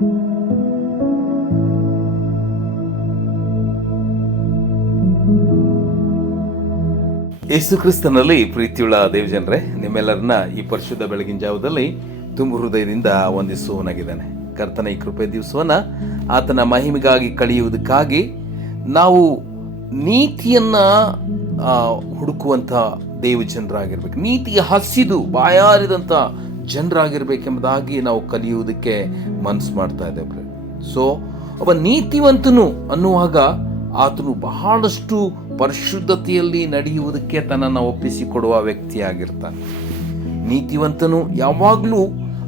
ಯೇಸು ಕ್ರಿಸ್ತನಲ್ಲಿ ಪ್ರೀತಿಯುಳ್ಳ ದೇವಜನರೇ, ನಿಮ್ಮೆಲ್ಲರನ್ನ ಈ ಪರಿಶುದ್ಧ ಬೆಳಗಿನ ಜಾವದಲ್ಲಿ ತುಂಬ ಹೃದಯದಿಂದ ವಂದಿಸುವನಾಗಿದ್ದಾನೆ ಕರ್ತನ ಈ ಕೃಪೆ ದಿವಸವನ್ನ ಆತನ ಮಹಿಮೆಗಾಗಿ ಕಳೆಯುವುದಕ್ಕಾಗಿ ನಾವು ನೀತಿಯನ್ನ ಹುಡುಕುವಂಥ ದೇವ ಜನರಾಗಿರ್ಬೇಕು ನೀತಿಗೆ ಹಸಿದು ಬಾಯಾರಿದಂಥ ಜನರಾಗಿರ್ಬೇಕೆಂಬುದಾಗಿ ನಾವು ಕಲಿಯುವುದಕ್ಕೆ ಮನಸ್ಸು ಮಾಡ್ತಾ ಇದ್ದೇವೆ ಸೊ ಒಬ್ಬ ನೀತಿವಂತನು ಅನ್ನುವಾಗ ಆತನು ಬಹಳಷ್ಟು ಪರಿಶುದ್ಧತೆಯಲ್ಲಿ ನಡೆಯುವುದಕ್ಕೆ ತನ್ನನ್ನು ಒಪ್ಪಿಸಿಕೊಡುವ ವ್ಯಕ್ತಿಯಾಗಿರ್ತಾನೆ. ನೀತಿವಂತನು ಯಾವಾಗಲೂ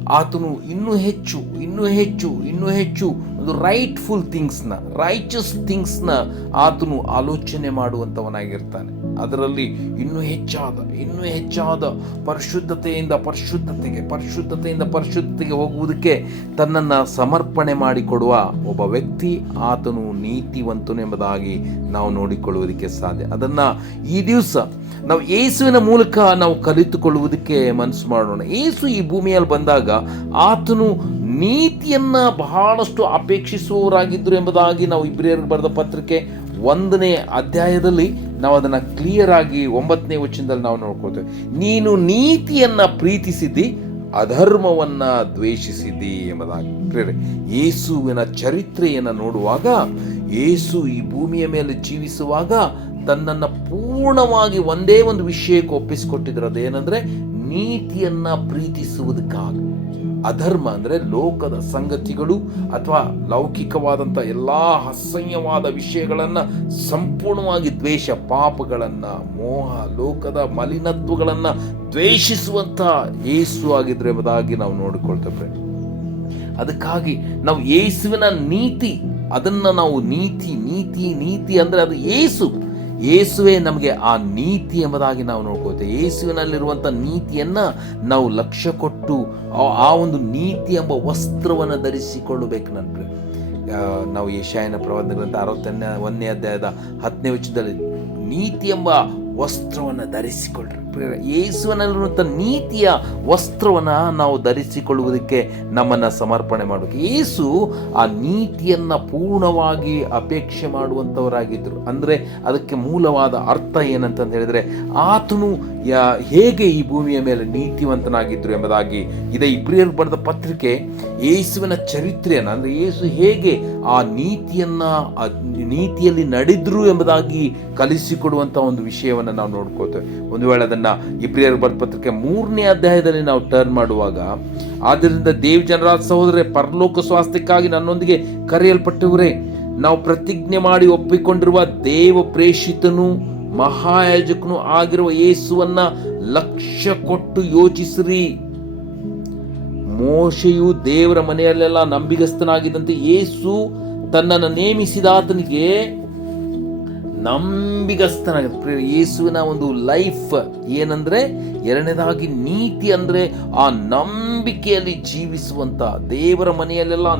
ಆತನು ಇನ್ನೂ ಹೆಚ್ಚು ಇನ್ನೂ ಹೆಚ್ಚು ಇನ್ನೂ ಹೆಚ್ಚು ಒಂದು ರೈಟ್ಫುಲ್ ಥಿಂಗ್ಸ್ನ ರೈಚಸ್ ಥಿಂಗ್ಸ್ನ ಆತನು ಆಲೋಚನೆ ಮಾಡುವಂಥವನಾಗಿರ್ತಾನೆ ಅದರಲ್ಲಿ ಇನ್ನೂ ಹೆಚ್ಚಾದ ಇನ್ನೂ ಹೆಚ್ಚಾದ ಪರಿಶುದ್ಧತೆಯಿಂದ ಪರಿಶುದ್ಧತೆಗೆ ಪರಿಶುದ್ಧತೆಯಿಂದ ಪರಿಶುದ್ಧತೆಗೆ ಹೋಗುವುದಕ್ಕೆ ತನ್ನನ್ನು ಸಮರ್ಪಣೆ ಮಾಡಿಕೊಡುವ ಒಬ್ಬ ವ್ಯಕ್ತಿ ಆತನು ನೀತಿವಂತನು ಎಂಬುದಾಗಿ ನಾವು ನೋಡಿಕೊಳ್ಳುವುದಕ್ಕೆ ಸಾಧ್ಯ. ಅದನ್ನು ಈ ದಿವಸ ನಾವು ಯೇಸುವಿನ ಮೂಲಕ ನಾವು ಕಲಿತುಕೊಳ್ಳುವುದಕ್ಕೆ ಮನಸ್ಸು ಮಾಡೋಣ. ಏಸು ಈ ಭೂಮಿಯಲ್ಲಿ ಬಂದಾಗ ಆತನು ನೀತಿಯನ್ನ ಬಹಳಷ್ಟು ಅಪೇಕ್ಷಿಸುವವರಾಗಿದ್ದರು ಎಂಬುದಾಗಿ ನಾವು ಇಬ್ರಿಯರಿಗೆ ಬರೆದ ಪತ್ರಿಕೆ ಒಂದನೇ ಅಧ್ಯಾಯದಲ್ಲಿ ನಾವು ಅದನ್ನು ಕ್ಲಿಯರ್ ಆಗಿ ಒಂಬತ್ತನೇ ವಚನದಲ್ಲಿ ನಾವು ನೋಡ್ಕೊಳ್ತೇವೆ. ನೀನು ನೀತಿಯನ್ನ ಪ್ರೀತಿಸಿದ್ದಿ ಅಧರ್ಮವನ್ನ ದ್ವೇಷಿಸಿದ್ದಿ ಎಂಬುದಾಗಿ. ಯೇಸುವಿನ ಚರಿತ್ರೆಯನ್ನು ನೋಡುವಾಗ, ಯೇಸು ಈ ಭೂಮಿಯ ಮೇಲೆ ಜೀವಿಸುವಾಗ ತನ್ನನ್ನು ಪೂರ್ಣವಾಗಿ ಒಂದೇ ಒಂದು ವಿಷಯಕ್ಕೆ ಒಪ್ಪಿಸಿಕೊಟ್ಟಿದ್ರು ಅದೇನೆಂದ್ರೆ ನೀತಿಯನ್ನ ಪ್ರೀತಿಸುವುದಕ್ಕಾಗಿ. ಅಧರ್ಮ ಅಂದರೆ ಲೋಕದ ಸಂಗತಿಗಳು ಅಥವಾ ಲೌಕಿಕವಾದಂಥ ಎಲ್ಲ ಅಸಹ್ಯವಾದ ವಿಷಯಗಳನ್ನು ಸಂಪೂರ್ಣವಾಗಿ ದ್ವೇಷ, ಪಾಪಗಳನ್ನು, ಮೋಹ, ಲೋಕದ ಮಲಿನತ್ವಗಳನ್ನು ದ್ವೇಷಿಸುವಂಥ ಏಸು ಆಗಿದ್ರೆ ಎಂಬುದಾಗಿ ನಾವು ನೋಡಿಕೊಳ್ತೇವೆ. ಅದಕ್ಕಾಗಿ ನಾವು ಯೇಸುವಿನ ನೀತಿ, ಅದನ್ನು ನಾವು ನೀತಿ ನೀತಿ ನೀತಿ ಅಂದರೆ ಅದು ಯೇಸು. ಯೇಸುವೆ ನಮಗೆ ಆ ನೀತಿ ಎಂಬುದಾಗಿ ನಾವು ನೋಡ್ಕೋತೇವೆ ಯೇಸುವಿನಲ್ಲಿರುವಂಥ ನೀತಿಯನ್ನ ನಾವು ಲಕ್ಷ್ಯ ಕೊಟ್ಟು ಆ- ಒಂದು ನೀತಿ ಎಂಬ ವಸ್ತ್ರವನ್ನು ಧರಿಸಿಕೊಳ್ಳಬೇಕು ನನ್ನ ನಾವು ಯಶಾಯನ ಪ್ರವಾದ ಗ್ರಂಥ ಅರವತ್ತನೇ ಒಂದನೇ ಅಧ್ಯಾಯದ ಹತ್ತನೇ ವಚನದಲ್ಲಿ ನೀತಿ ಎಂಬ ವಸ್ತ್ರವನ್ನು ಧರಿಸಿಕೊಳ್ಳ್ರಿ ಯೇಸುವನಲ್ಲಿರುವಂಥ ನೀತಿಯ ವಸ್ತ್ರವನ್ನು ನಾವು ಧರಿಸಿಕೊಳ್ಳುವುದಕ್ಕೆ ನಮ್ಮನ್ನು ಸಮರ್ಪಣೆ ಮಾಡಬೇಕು. ಯೇಸು ಆ ನೀತಿಯನ್ನು ಪೂರ್ಣವಾಗಿ ಅಪೇಕ್ಷೆ ಮಾಡುವಂಥವರಾಗಿದ್ದರು. ಅಂದರೆ ಅದಕ್ಕೆ ಮೂಲವಾದ ಅರ್ಥ ಏನಂತಂದು ಹೇಳಿದರೆ, ಆತನು ಯಾ ಹೇಗೆ ಈ ಭೂಮಿಯ ಮೇಲೆ ನೀತಿವಂತನಾಗಿದ್ದರು ಎಂಬುದಾಗಿ ಇದೇ ಇಬ್ರಿಯರ್ ಬರೆದ ಪತ್ರಿಕೆ ಯೇಸುವಿನ ಚರಿತ್ರೆಯನ್ನು. ಅಂದರೆ ಯೇಸು ಹೇಗೆ ಆ ನೀತಿಯನ್ನು ನೀತಿಯಲ್ಲಿ ನಡೆದ್ರು ಎಂಬುದಾಗಿ ಕಲಿಸಿಕೊಡುವಂಥ ಒಂದು ವಿಷಯವನ್ನು ನಾವು ನೋಡ್ಕೋತೇವೆ ಒಂದು ವೇಳೆ ಅದನ್ನು ಇಬ್ರಿಯರ್ ಬರೆದ ಪತ್ರಿಕೆ ಮೂರನೇ ಅಧ್ಯಾಯದಲ್ಲಿ ನಾವು ಟರ್ನ್ ಮಾಡುವಾಗ ಆದ್ದರಿಂದ ದೇವ್ ಜನರಾಜ್ ಸಹೋದರೇ ಪರಲೋಕ ಸ್ವಾಸ್ಥ್ಯಕ್ಕಾಗಿ ನನ್ನೊಂದಿಗೆ ಕರೆಯಲ್ಪಟ್ಟವರೇ, ನಾವು ಪ್ರತಿಜ್ಞೆ ಮಾಡಿ ಒಪ್ಪಿಕೊಂಡಿರುವ ದೇವ ಪ್ರೇಷಿತನು ಮಹಾಯಾಜಕನು ಆಗಿರುವ ಯೇಸುವನ್ನ ಲಕ್ಷ್ಯ ಕೊಟ್ಟು ಯೋಚಿಸಿರಿ. ಮೋಶೆಯು ದೇವರ ಮನೆಯಲ್ಲೆಲ್ಲ ನಂಬಿಗಸ್ತನಾಗಿದ್ದಂತೆ ಯೇಸು ತನ್ನನ್ನು ನೇಮಿಸಿದ ಆತನಿಗೆ ನಂಬಿಗಸ್ತನಾಗಿದೆ ಯೇಸುವಿನ ಒಂದು ಲೈಫ್ ಏನಂದ್ರೆ, ಎರಡನೇದಾಗಿ ನೀತಿ ಅಂದ್ರೆ ಆ ನಂಬಿಕೆಯಲ್ಲಿ ಜೀವಿಸುವಂತ ದೇವರ ಮನೆಯಲ್ಲೆಲ್ಲ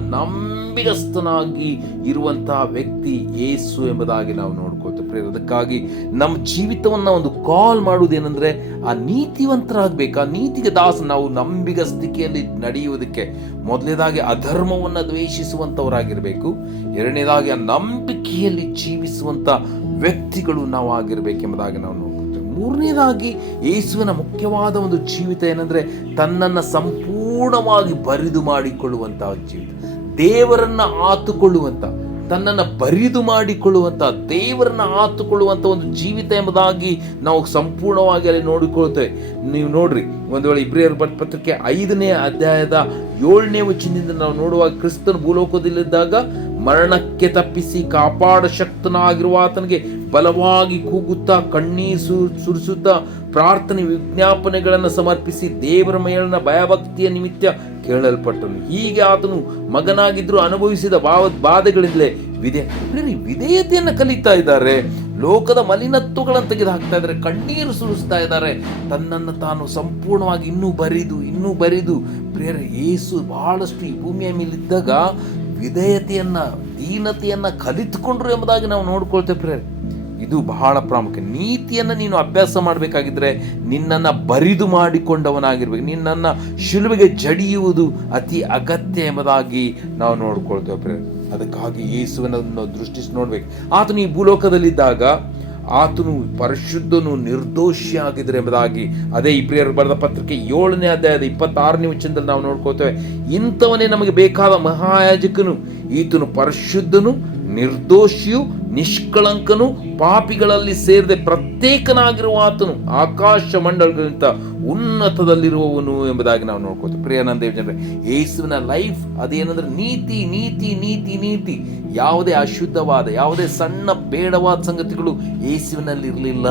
ನಂಬಿಗಸ್ತನಾಗಿ ಇರುವಂತಹ ವ್ಯಕ್ತಿ ಏಸು ಎಂಬುದಾಗಿ ನಾವು ನೋಡ್ಕೊಳ್ತೇವೆ. ಅದಕ್ಕಾಗಿ ನಮ್ಮ ಜೀವಿತವನ್ನ ಒಂದು ಕಾಲ್ ಮಾಡುವುದೇನೆಂದರೆ ಆ ನೀತಿವಂತರಾಗಬೇಕು. ಆ ನೀತಿಗೆ ದಾಸ ನಾವು ನಂಬಿಗಸ್ತಿಕೆಯಲ್ಲಿ ನಡೆಯುವುದಕ್ಕೆ ಮೊದಲನೇದಾಗಿ ಅಧರ್ಮವನ್ನು ದ್ವೇಷಿಸುವಂಥವರಾಗಿರಬೇಕು ಎರಡನೇದಾಗಿ ಆ ನಂಬಿಕೆಯಲ್ಲಿ ಜೀವಿಸುವಂತ ವ್ಯಕ್ತಿಗಳು ನಾವು ಆಗಿರ್ಬೇಕೆಂಬುದಾಗಿ ನಾವು ನೋಡ್ಕೊಳ್ತೇವೆ. ಮೂರನೇದಾಗಿ ಯೇಸುವಿನ ಮುಖ್ಯವಾದ ಒಂದು ಜೀವಿತ ಏನಂದ್ರೆ ತನ್ನನ್ನು ಸಂಪೂರ್ಣವಾಗಿ ಬರಿದು ಮಾಡಿಕೊಳ್ಳುವಂತಹ ಜೀವಿತ. ದೇವರನ್ನ ಆತುಕೊಳ್ಳುವಂತ, ತನ್ನನ್ನು ಬರಿದು ಮಾಡಿಕೊಳ್ಳುವಂತ, ದೇವರನ್ನ ಆತುಕೊಳ್ಳುವಂತ ಒಂದು ಜೀವಿತ ಎಂಬುದಾಗಿ ನಾವು ಸಂಪೂರ್ಣವಾಗಿ ಅಲ್ಲಿ ನೋಡಿಕೊಳ್ತೇವೆ. ನೀವು ನೋಡ್ರಿ, ಒಂದು ವೇಳೆ ಇಬ್ರಿಯರ್ ಪತ್ರಿಕೆ ಐದನೇ ಅಧ್ಯಾಯದ ಏಳನೇ ವಚನದಿಂದ ನಾವು ನೋಡುವಾಗ ಕ್ರಿಸ್ತನ ಭೂಲೋಕದಲ್ಲಿದ್ದಾಗ ಮರಣಕ್ಕೆ ತಪ್ಪಿಸಿ ಕಾಪಾಡ ಶಕ್ತನಾಗಿರುವ ಆತನಿಗೆ ಬಲವಾಗಿ ಕೂಗುತ್ತಾ ಕಣ್ಣೀರು ಸುರಿಸುತ್ತಾ ಪ್ರಾರ್ಥನೆ ವಿಜ್ಞಾಪನೆಗಳನ್ನು ಸಮರ್ಪಿಸಿ ದೇವರ ಮೇಲಿನ ಭಯಭಕ್ತಿಯ ನಿಮಿತ್ತ ಕೇಳಲ್ಪಟ್ಟನು. ಹೀಗೆ ಆತನು ಮಗನಾಗಿದ್ರು ಅನುಭವಿಸಿದ ಭಾವ ಬಾಧೆಗಳಿಂದಲೇ ವಿಧೇಯ ವಿಧೇಯತೆಯನ್ನು ಕಲಿತಾ ಇದ್ದಾರೆ. ಲೋಕದ ಮಲಿನತ್ವಗಳನ್ನು ತೆಗೆದು ಹಾಕ್ತಾ ಇದ್ದಾರೆ. ಕಣ್ಣೀರು ಸುರಿಸ್ತಾ ಇದ್ದಾರೆ. ತನ್ನನ್ನು ತಾನು ಸಂಪೂರ್ಣವಾಗಿ ಇನ್ನೂ ಬರಿದು ಇನ್ನೂ ಬರಿದು ಪ್ರೇರ ಏಸು ಬಹಳಷ್ಟು ಈ ಭೂಮಿಯ ಮೇಲಿದ್ದಾಗ ವಿಧೇಯತೆಯನ್ನ, ದೀನತೆಯನ್ನ ಕಲಿತುಕೊಂಡ್ರು ಎಂಬುದಾಗಿ ನಾವು ನೋಡ್ಕೊಳ್ತೇವೆ ಪ್ರಿಯರೇ. ಇದು ಬಹಳ ಪ್ರಾಮುಖ್ಯ. ನೀತಿಯನ್ನು ನೀನು ಅಭ್ಯಾಸ ಮಾಡಬೇಕಾಗಿದ್ದರೆ ನಿನ್ನನ್ನು ಬರಿದು ಮಾಡಿಕೊಂಡವನಾಗಿರ್ಬೇಕು. ನಿನ್ನನ್ನು ಶಿಲುಬೆಗೆ ಜಡಿಯುವುದು ಅತಿ ಅಗತ್ಯ ಎಂಬುದಾಗಿ ನಾವು ನೋಡ್ಕೊಳ್ತೇವೆ ಅದಕ್ಕಾಗಿ ನಾವು ದೃಷ್ಟಿಸಿ ನೋಡ್ಬೇಕು. ಆತನು ಈ ಭೂಲೋಕದಲ್ಲಿದ್ದಾಗ ಆತನು ಪರಿಶುದ್ಧನು ನಿರ್ದೋಷಿಯಾಗಿದ್ರೆ ಎಂಬುದಾಗಿ ಅದೇ ಈ ಪ್ರಿಯರು ಬರೆದ ಪತ್ರಿಕೆ ಏಳನೇ ಅಧ್ಯಾಯದ ಇಪ್ಪತ್ತಾರನೇ ವಚನದಲ್ಲಿ ನಾವು ನೋಡ್ಕೋತೇವೆ ಇಂಥವನೇ ನಮಗೆ ಬೇಕಾದ ಮಹಾಯಾಜಕನು, ಈತನು ಪರಿಶುದ್ಧನು, ನಿರ್ದೋಷಿಯು ನಿಷ್ಕಳಂಕನು ಪಾಪಿಗಳಲ್ಲಿ ಸೇರದೆ ಪ್ರತ್ಯೇಕನಾಗಿರುವ ಆತನು ಆಕಾಶ ಮಂಡಲಗಳಿಂದ ಉನ್ನತದಲ್ಲಿರುವವನು ಎಂಬುದಾಗಿ ನಾವು ನೋಡ್ಕೋತೀವಿ ಪ್ರಿಯಾನಂದೇವ್ ಜನರೇ ಯೇಸುವಿನ ಲೈಫ್ ಅದೇನಂದ್ರೆ ನೀತಿ ನೀತಿ ನೀತಿ ನೀತಿ. ಯಾವುದೇ ಅಶುದ್ಧವಾದ, ಯಾವುದೇ ಸಣ್ಣ ಬೇಡವಾದ ಸಂಗತಿಗಳು ಯೇಸುವಿನಲ್ಲಿ ಇರಲಿಲ್ಲ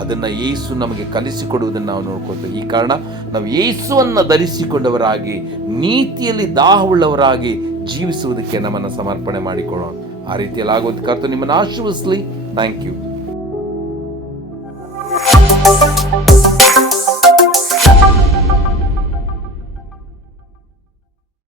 ಅದನ್ನ ಯೇಸು ನಮಗೆ ಕಲಿಸಿಕೊಡುವುದನ್ನು ನಾವು ನೋಡ್ಕೊಳ್ತೇವೆ. ಈ ಕಾರಣ ನಾವು ಯೇಸುವನ್ನ ಧರಿಸಿಕೊಂಡವರಾಗಿ, ನೀತಿಯಲ್ಲಿ ದಾಹವುಳ್ಳವರಾಗಿ ಜೀವಿಸುವುದಕ್ಕೆ ನಮ್ಮನ್ನು ಸಮರ್ಪಣೆ ಮಾಡಿಕೊಳ್ಳೋಣ. ಆ ರೀತಿಯಲ್ಲಿ ಆಗುವಂತ ಕರ್ತ ನಿಮ್ಮನ್ನು ಆಶೀರ್ವಿಸಲಿ ಥ್ಯಾಂಕ್ ಯು